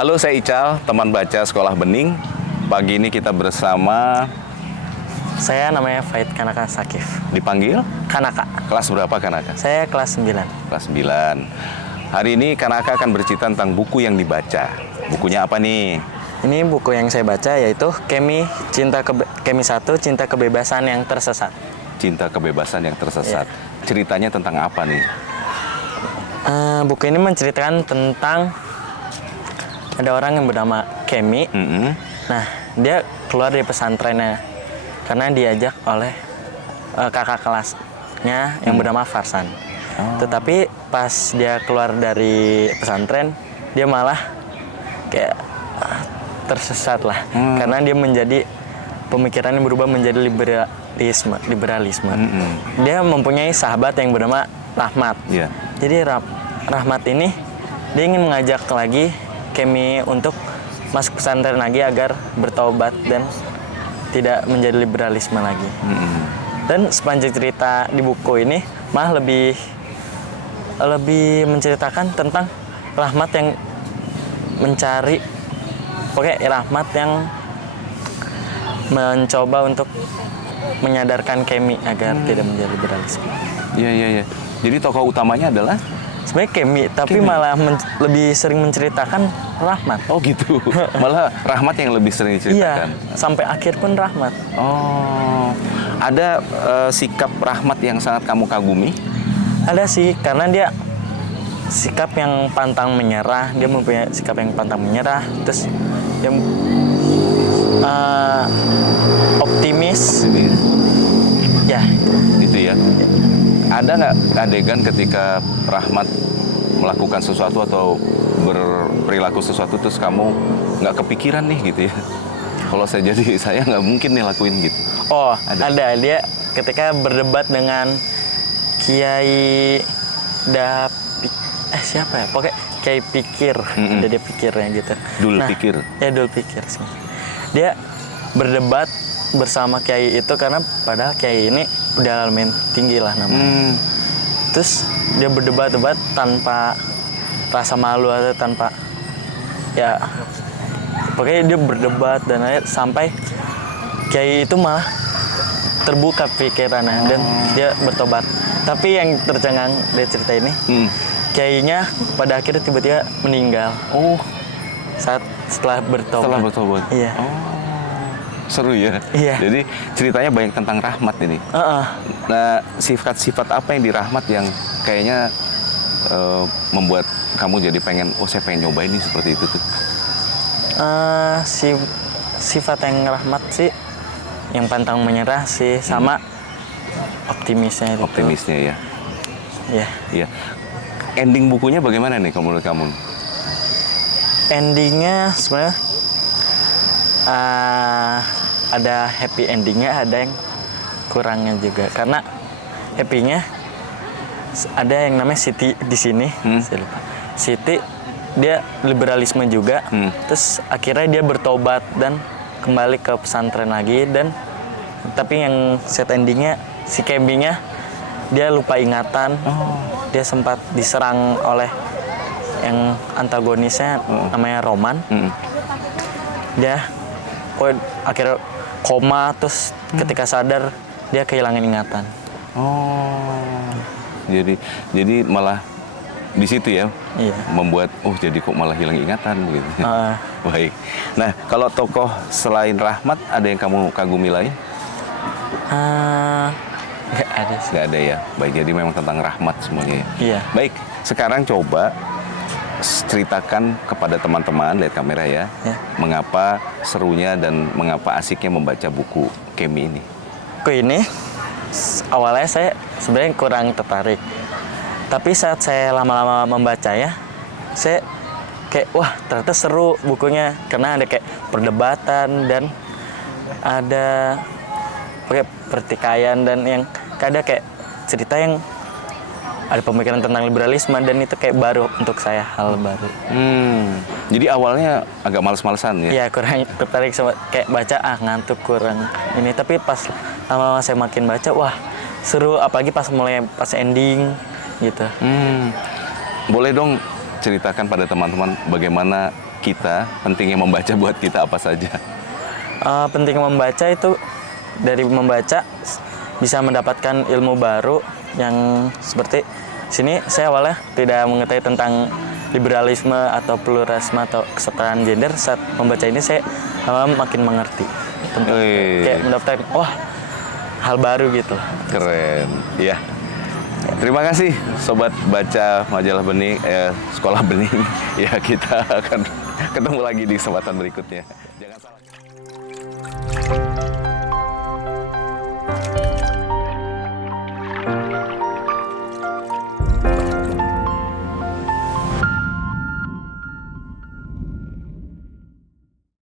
Halo, saya Ical, teman baca Sekolah Bening. Pagi ini kita bersama... Saya namanya Faid Kanaka Sakif. Dipanggil? Kanaka. Kelas berapa Kanaka? Saya kelas 9. Kelas 9. Hari ini Kanaka akan bercerita tentang buku yang dibaca. Bukunya apa nih? Ini buku yang saya baca yaitu Kemi 1, Cinta Kebebasan yang Tersesat. Cinta Kebebasan yang Tersesat. Ceritanya tentang apa nih? Buku ini menceritakan tentang ada orang yang bernama Kemi. Nah, dia keluar dari pesantrennya karena diajak oleh kakak kelasnya yang bernama Farsan. Tetapi pas dia keluar dari pesantren, dia malah kayak tersesat lah, karena dia menjadi pemikirannya berubah menjadi liberalisme. Dia mempunyai sahabat yang bernama Rahmat. Jadi Rahmat ini dia ingin mengajak lagi Kemi untuk masuk pesantren lagi agar bertobat dan tidak menjadi liberalisme lagi. Dan sepanjang cerita di buku ini malah lebih menceritakan tentang Rahmat yang mencari, Rahmat yang mencoba untuk menyadarkan Kemi agar tidak menjadi liberalisme. Iya. Jadi tokoh utamanya adalah? Sebenarnya Kemi, tapi malah lebih sering menceritakan Rahmat. Oh gitu. Malah Rahmat yang lebih sering diceritakan. Iya, sampai akhir pun Rahmat. Oh, ada sikap Rahmat yang sangat kamu kagumi? Ada sih, karena dia sikap yang pantang menyerah. Dia mempunyai sikap yang pantang menyerah. Terus dia optimis. Ya. Gitu ya. Ada nggak adegan ketika Rahmat melakukan sesuatu atau berperilaku sesuatu terus kamu nggak kepikiran nih gitu ya? Kalau saya nggak mungkin nih lakuin gitu. Oh, ada. Dia ketika berdebat dengan Kiai siapa ya? Pokoknya Kiai Pikir. Ada dia pikirnya gitu. Pikir. Ya, Dul Pikir sih. Dia berdebat bersama Kiai itu karena padahal Kiai ini udah lumayan tinggi lah namanya. Terus dia berdebat-debat tanpa rasa malu atau tanpa pokoknya dia berdebat dan sampai Kiai itu malah terbuka pikirannya dan dia bertobat. Tapi yang tercengang dari cerita ini, Kiainya pada akhirnya tiba-tiba meninggal. Setelah bertobat. Iya. Seru ya. Iya. Jadi ceritanya banyak tentang Rahmat ini. Nah, sifat-sifat apa yang di Rahmat yang kayaknya membuat kamu jadi pengen, saya pengen nyobain nih seperti itu tuh? Sifat yang Rahmat sih, yang pantang menyerah sih, sama optimisnya itu. Optimisnya ya. Iya. Ending bukunya bagaimana nih menurut kamu? Endingnya sebenarnya ada happy endingnya, ada yang kurangnya juga. Karena happynya ada yang namanya Siti di sini. Saya lupa. Siti dia liberalisme juga. Terus akhirnya dia bertobat dan kembali ke pesantren lagi. Tapi yang set endingnya si Kemi-nya dia lupa ingatan. Dia sempat diserang oleh yang antagonisnya namanya Roman. Dia akhirnya koma, terus ketika sadar dia kehilangan ingatan. Jadi malah di situ ya. Iya. Membuat jadi kok malah hilang ingatan begitu. Baik. Nah, kalau tokoh selain Rahmat ada yang kamu kagumi lain? Nggak ada sih. Nggak ada ya. Baik, jadi memang tentang Rahmat semuanya ya. Iya. Baik, sekarang coba ceritakan kepada teman-teman, lihat kamera ya, mengapa serunya dan mengapa asiknya membaca buku Kemi ini. Buku ini awalnya saya sebenarnya kurang tertarik, tapi saat saya lama-lama membacanya, saya kayak ternyata seru bukunya, karena ada kayak perdebatan dan ada pertikaian dan yang ada kayak cerita yang ada pemikiran tentang liberalisme, dan itu kayak baru untuk saya, hal baru. Jadi awalnya agak males-malesan ya? Iya, kurang tertarik sama kayak baca, ngantuk kurang ini. Tapi pas lama-lama saya makin baca, seru, apalagi pas ending gitu. Boleh dong ceritakan pada teman-teman bagaimana kita, pentingnya membaca buat kita apa saja? Penting membaca itu dari membaca bisa mendapatkan ilmu baru yang seperti sini saya awalnya tidak mengetahui tentang liberalisme atau pluralisme atau kesetaraan gender. Saat membaca ini saya makin mengerti tentang kayak mendapatkan hal baru gitu. Keren, ya. Terima kasih sobat baca majalah Bening, Sekolah Bening. Ya, kita akan ketemu lagi di kesempatan berikutnya. Jangan salah.